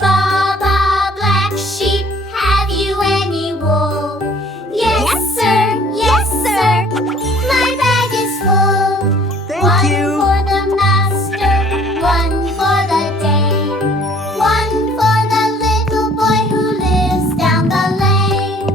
Baa Baa Black Sheep, have you any wool? Yes, sir, yes, sir. My bag is full. Thank you. One for the master, one for the day, one for the little boy who lives down the lane.